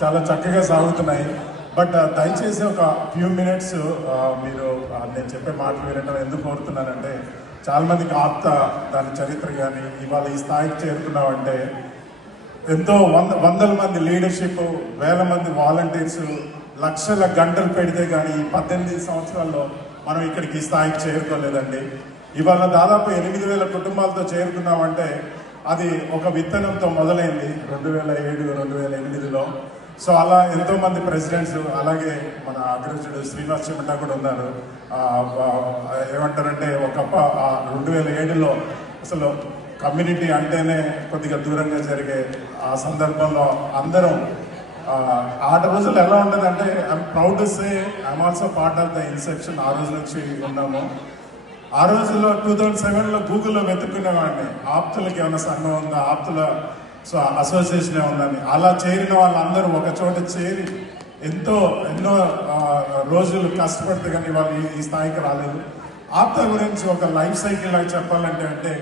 చాలా చక్కగా సాగుతున్నాయి. బట్ దయచేసి ఒక ఫ్యూ మినిట్స్ మీరు నేను చెప్పే మాటలు వినడం ఎందుకు కోరుతున్నానంటే, చాలా మందికి ఆప్త దాని చరిత్ర కానీ ఇవాళ ఈ స్థాయికి చేరుకున్నామంటే ఎంతో వందల మంది లీడర్షిప్, వేల మంది వాలంటీర్స్, లక్షల గంటలు పెడితే కానీ ఈ 18 సంవత్సరాల్లో మనం ఇక్కడికి ఈ స్థాయికి చేరుకోలేదండి. ఇవాళ దాదాపు 8,000 కుటుంబాలతో చేరుకున్నామంటే అది ఒక విత్తనంతో మొదలైంది 2007-2008లో. సో అలా ఎంతో మంది ప్రెసిడెంట్స్, అలాగే మన అగ్రజుడు శ్రీనివాస్ చిమటా కూడా ఉన్నారు. ఏమంటారంటే 2007లో అసలు కమ్యూనిటీ అంటేనే కొద్దిగా దూరంగా జరిగే ఆ సందర్భంలో అందరం ఆ రోజులు ఎలా ఉంటుందంటే, I'm proud to say I'm also part of the Inception. ఆ రోజు నుంచి ఉన్నాము. ఆ రోజుల్లో 2007లో గూగుల్లో వెతుక్కునేవాడిని, ఆప్తులకి ఏమైనా సంఘం ఉందా, ఆప్తుల అసోసియేషన్ ఉందని. అలా చేరిన వాళ్ళందరూ ఒక చోట చేరి ఎన్నో రోజులు కష్టపడితే కానీ వాళ్ళు ఈ స్థాయికి రాలేదు. ఆప్త గురించి ఒక లైఫ్ సైకిల్ లాగా చెప్పాలంటే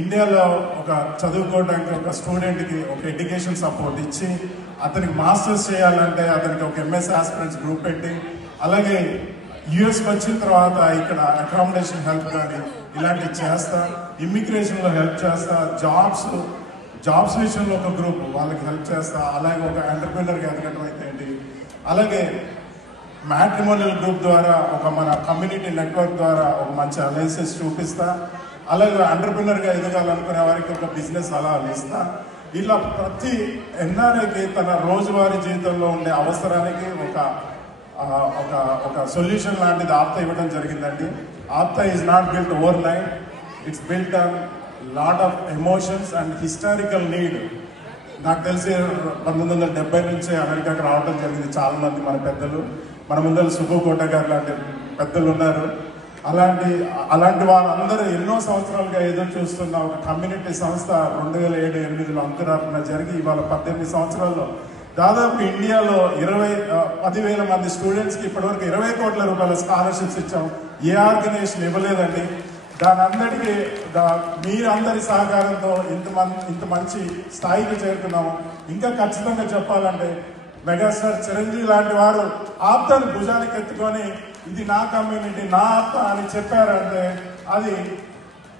ఇండియాలో ఒక చదువుకోవడానికి ఒక స్టూడెంట్కి ఒక ఎడ్యుకేషన్ సపోర్ట్ ఇచ్చి, అతనికి మాస్టర్స్ చేయాలంటే అతనికి ఒక ఎంఎస్ ఆస్పిరెంట్స్ గ్రూప్ పెట్టి, అలాగే యుఎస్కి వచ్చిన తర్వాత ఇక్కడ అకామిడేషన్ హెల్ప్ కానీ ఇలాంటివి చేస్తా, ఇమ్మిగ్రేషన్లో హెల్ప్ చేస్తా, జాబ్స్ విషయంలో ఒక గ్రూప్ వాళ్ళకి హెల్ప్ చేస్తా, అలాగే ఒక ఎంటర్ప్రినర్గా ఎదగడం అయితే ఏంటి, అలాగే మ్యాట్రిమోనియల్ గ్రూప్ ద్వారా ఒక మన కమ్యూనిటీ నెట్వర్క్ ద్వారా ఒక మంచి అలయన్సెస్ చూపిస్తా, అలాగే ఎంటర్ప్రినర్గా ఎదగాలనుకునే వారికి ఒక బిజినెస్ సలహాలు ఇస్తా. ఇలా ప్రతి ఎన్ఆర్ఐకి తన రోజువారీ జీవితంలో ఉండే అవసరానికి ఒక సొల్యూషన్ లాంటిది ఆప్త ఇవ్వడం జరిగిందండి. Aapta is not built overnight, it's built on lot of emotions and historical need. నాకు తెలిసి 1970 నుంచి అమెరికాకి రావడం జరిగింది చాలా మంది మన పెద్దలు. మన ముందర సుబ్బు కోట గారు లాంటి పెద్దలు ఉన్నారు. అలాంటి వాళ్ళందరూ ఎన్నో సంవత్సరాలుగా ఎదురు చూస్తున్న ఒక కమ్యూనిటీ సంస్థ 2007-2008లో అంకురార్పణ జరిగి ఇవాళ 18 సంవత్సరాల్లో దాదాపు ఇండియాలో 10,000 మంది స్టూడెంట్స్కి ఇప్పటివరకు 20 కోట్ల రూపాయల స్కాలర్షిప్స్ ఇచ్చాం. ఏ ఆర్గనైజేషన్ ఇవ్వలేదండి. దాని అందరికీ మీరందరి సహకారంతో ఇంత మంచి స్థాయికి చేరుకున్నాము. ఇంకా ఖచ్చితంగా చెప్పాలంటే మెగాస్టార్ చిరంజీవి లాంటి వారు ఆప్తాన్ని భుజానికి ఎత్తుకొని ఇది నా కమ్యూనిటీ, నా ఆప్త అని చెప్పారంటే అది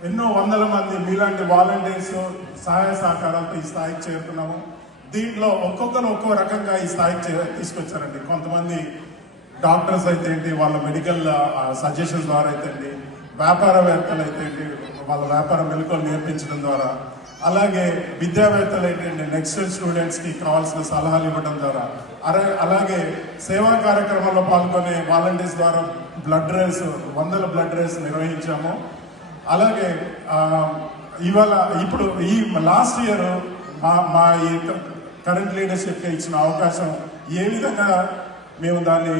ఎన్నో వందల మంది మీలాంటి వాలంటీర్స్ సహాయ సహకారాలతో ఈ స్థాయికి చేరుకున్నాము. దీంట్లో ఒక్కొక్కరు ఒక్కో రకంగా ఈ స్థాయికి తీసుకొచ్చారండి. కొంతమంది డాక్టర్స్ అయితే ఏంటి, వాళ్ళ మెడికల్ సజెషన్స్ ద్వారా అయితే ఏంటి, వ్యాపారవేత్తలు అయితే ఏంటి, వాళ్ళ వ్యాపార మెలకువలు నేర్పించడం ద్వారా, అలాగే విద్యావేత్తలు అయితే నెక్స్ట్ స్టూడెంట్స్కి కావాల్సిన సలహాలు ఇవ్వడం ద్వారా, అలాగే సేవా కార్యక్రమంలో పాల్గొనే వాలంటీర్స్ ద్వారా వందల బ్లడ్ రేస్ నిర్వహించాము. అలాగే ఇప్పుడు ఈ లాస్ట్ ఇయర్ మా ఈ కరెంట్ లీడర్షిప్కి ఇచ్చిన అవకాశం ఏ విధంగా మేము దాన్ని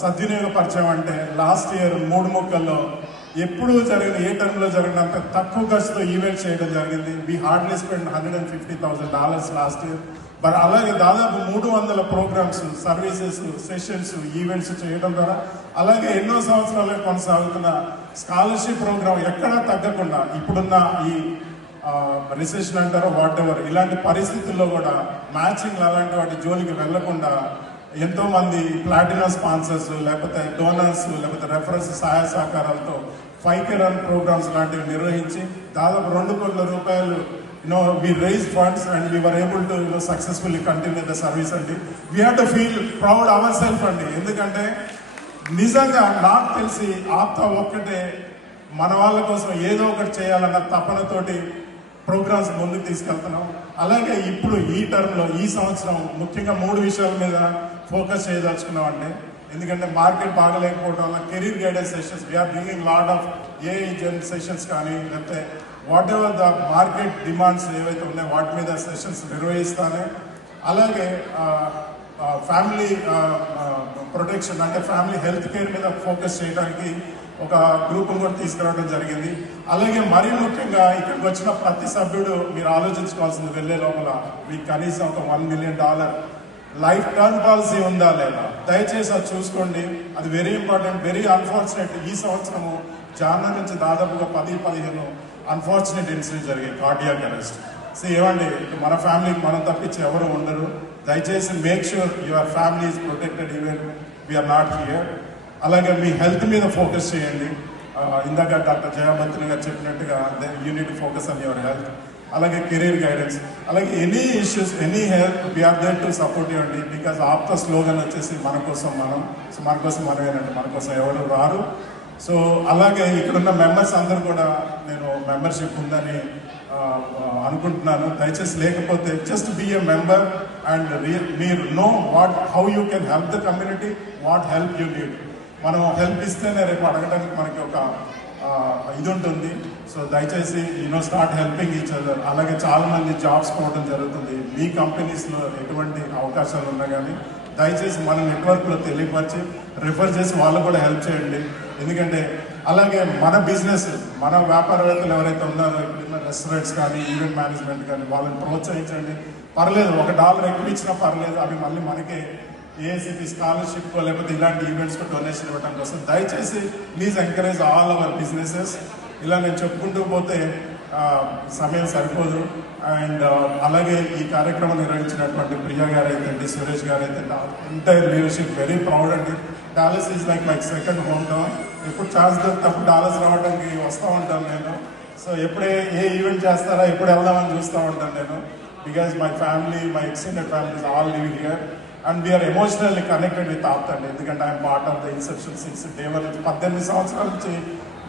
సద్వినియోగపరిచామంటే, లాస్ట్ ఇయర్ 3 ముక్కల్లో ఎప్పుడు జరిగిన ఏ టర్మ్లో జరిగినంత తక్కువ ఖర్చుతో ఈవెంట్ చేయడం జరిగింది. వి హార్డ్లీ స్పెండ్ $150,000 లాస్ట్ ఇయర్. మరి అలాగే దాదాపు 300 ప్రోగ్రామ్స్, సర్వీసెస్, సెషన్స్, ఈవెంట్స్ చేయడం ద్వారా, అలాగే ఎన్నో సంవత్సరాలుగా కొనసాగుతున్న స్కాలర్షిప్ ప్రోగ్రామ్ ఎక్కడా తగ్గకుండా ఇప్పుడున్న ఈ రిసెషన్ అంటారో వాట్ ఎవర్ ఇలాంటి పరిస్థితుల్లో కూడా మ్యాచింగ్ అలాంటి వాటి జోలికి వెళ్లకుండా ఎంతో మంది ప్లాటినం స్పాన్సర్స్, లేకపోతే డోనర్స్, లేకపోతే రెఫరెన్స్ సహాయ సహకారాలతో 5K రన్ ప్రోగ్రామ్స్ లాంటివి నిర్వహించి దాదాపు 2 కోట్ల రూపాయలు we raised funds and we were able to successfully continue the service అండి. We have to feel proud ourselves అండి. ఎందుకంటే నిజంగా నాకు తెలిసి ఆప్త ఒక్కటే మన వాళ్ళ కోసం ఏదో ఒకటి చేయాలన్న తపనతోటి ప్రోగ్రామ్స్ ముందుకు తీసుకెళ్తున్నాం. అలాగే ఇప్పుడు ఈ టర్మ్లో ఈ సంవత్సరం ముఖ్యంగా 3 విషయాల మీద ఫోకస్ చేయదలుచుకున్నాం అండి. ఎందుకంటే మార్కెట్ బాగలేకపోవడం వల్ల career guidance sessions, we're bringing lot of AI sessions కానీ, లేకపోతే whatever the market demands ఏవైతే ఉన్నాయో వాటి మీద సెషన్స్ నిర్వహిస్తానే. అలాగే ఫ్యామిలీ ప్రొటెక్షన్ అంటే ఫ్యామిలీ హెల్త్ కేర్ మీద ఫోకస్ చేయడానికి ఒక గ్రూప్ కూడా తీసుకురావడం జరిగింది. అలాగే మరీ ముఖ్యంగా ఇక్కడికి వచ్చిన ప్రతి సభ్యుడు మీరు ఆలోచించుకోవాల్సింది వెళ్ళే లోపల మీకు కనీసం ఒక $1 million లైఫ్ టర్మ్ పాలసీ ఉందా లేదా, దయచేసి అది చూసుకోండి. అది వెరీ ఇంపార్టెంట్. వెరీ అన్ఫార్చునేట్ ఈ సంవత్సరము జానా నుంచి దాదాపుగా 10-15 అన్ఫార్చునేట్ ఇన్సిడెంట్స్ జరిగాయి, కార్డియాక్ అరెస్ట్. సో ఏమండి, మన ఫ్యామిలీకి మనం తప్పించి ఎవరు ఉండరు. దయచేసి make sure your family is protected even we're not here. అలాగే మీ హెల్త్ మీద ఫోకస్ చేయండి. ఇందాక డాక్టర్ జయాభద్రి గారు చెప్పినట్టుగా you need to focus on your health. అలాగే కెరీర్ గైడెన్స్, అలాగే any issues, any help, we're there to support you అండి. బికాజ్ ఆప్త స్లోగన్ వచ్చేసి మన కోసం మనం. సో మన కోసం మనమేనండి, మన కోసం ఎవరు రారు. సో అలాగే ఇక్కడున్న మెంబర్స్ అందరూ కూడా నేను మెంబర్షిప్ ఉందని అనుకుంటున్నాను. దయచేసి లేకపోతే just be a member and మీరు know how you can help the community, what help you need. మనం హెల్ప్ ఇస్తేనే రేపు అడగడానికి మనకి ఒక ఇది ఉంటుంది. సో దయచేసి స్టార్ట్ హెల్పింగ్ ఈచ్ అదర్. అలాగే చాలా మంది జాబ్స్ పోవడం జరుగుతుంది. మీ కంపెనీస్లో ఎటువంటి అవకాశాలు ఉన్నా కానీ దయచేసి మన నెట్వర్క్లో తెలియపరిచి రిఫర్ చేసి వాళ్ళు కూడా హెల్ప్ చేయండి. ఎందుకంటే అలాగే మన బిజినెస్, మన వ్యాపారవేత్తలు ఎవరైతే ఉన్నారో, ఇప్పుడున్న రెస్టారెంట్స్ కానీ ఈవెంట్ మేనేజ్మెంట్ కానీ వాళ్ళని ప్రోత్సహించండి. పర్లేదు, $1 ఎక్కువ ఇచ్చినా పర్లేదు, అవి మళ్ళీ మనకే ఏఐసిపి స్కాలర్షిప్ లేకపోతే ఇలాంటి ఈవెంట్స్కి డొనేషన్ ఇవ్వడం కోసం దయచేసి please encourage all our businesses. ఇలా నేను చెప్పుకుంటూ పోతే సమయం సరిపోదు. అండ్ అలాగే ఈ కార్యక్రమం నిర్వహించినటువంటి ప్రియా గారు అయితే, సురేష్ గారు అయితే, ఎంటైర్ లీడర్షిప్ వెరీ ప్రౌడ్ అండి. Dallas is like my second home town. ఎప్పుడు ఛాన్స్ దొరికినప్పుడు డాలస్ రావడానికి వస్తూ ఉంటాను నేను. సో ఎప్పుడే ఏ ఈవెంట్ చేస్తారా, ఎప్పుడు వెళ్దామని చూస్తూ ఉంటాను నేను. Because my family, my extended families all live here and we are emotionally connected with Aapta అండి. ఎందుకంటే I'm part of the inception 6 day 1 నుంచి 18 సంవత్సరాల నుంచి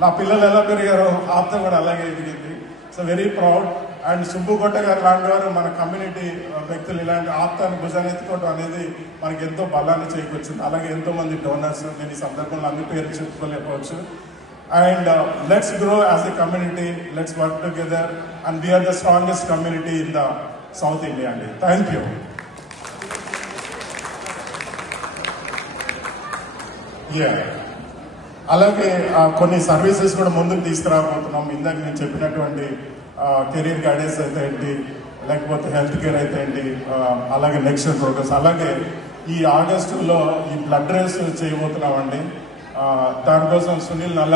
నా పిల్లలు ఎలా పెరిగారో ఆప్త కూడా అలాగే ఎదిగింది. So very proud. అండ్ సుబ్బుగొట్ట గారు లాంటి వారు మన కమ్యూనిటీ వ్యక్తులు ఇలాంటి ఆప్తాన్ని భుజాన్ని ఎత్తుకోవడం అనేది మనకి ఎంతో బలాన్ని చేకూర్చింది. అలాగే ఎంతో మంది డోనర్స్, నేను ఈ సందర్భంలో అన్ని పేరు చెప్పుకోలేకపోవచ్చు. And let's grow as a community, let's work together and we are the strongest community in the south India అండి. Thank you. అలాగే కొన్ని సర్వీసెస్ కూడా ముందుకు తీసుకురాబోతున్నాం. ఇందాక నేను చెప్పినటువంటి కెరీర్ గైడెన్స్ అయితే ఏంటి, లేకపోతే హెల్త్ కేర్ అయితే ఏంటి, అలాగే నెక్స్ట్ ప్రోగ్రెస్. అలాగే ఈ ఆగస్టులో ఈ బ్లడ్ రేస్ చేయబోతున్నామండి. దానికోసం సునీల్ నల్లా